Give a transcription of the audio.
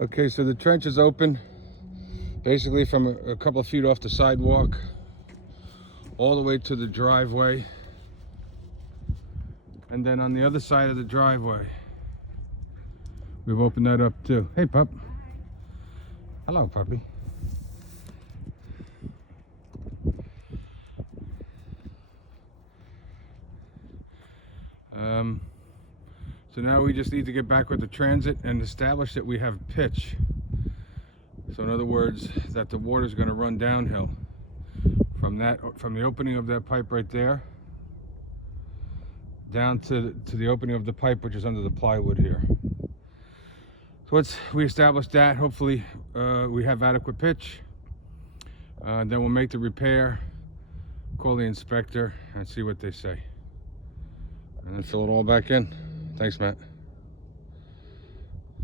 Okay, so the trench is open, basically from a couple of feet off the sidewalk, all the way to the driveway. And then on the other side of the driveway, we've opened that up too. Hey, pup. Hello, puppy. So now we just need to get back with the transit and establish that we have pitch. So in other words, that the water is going to run downhill from the opening of that pipe right there down to the opening of the pipe, which is under the plywood here. So once we establish that, hopefully we have adequate pitch. Then we'll make the repair, call the inspector, and see what they say, and then fill it all back in. Thanks, Matt.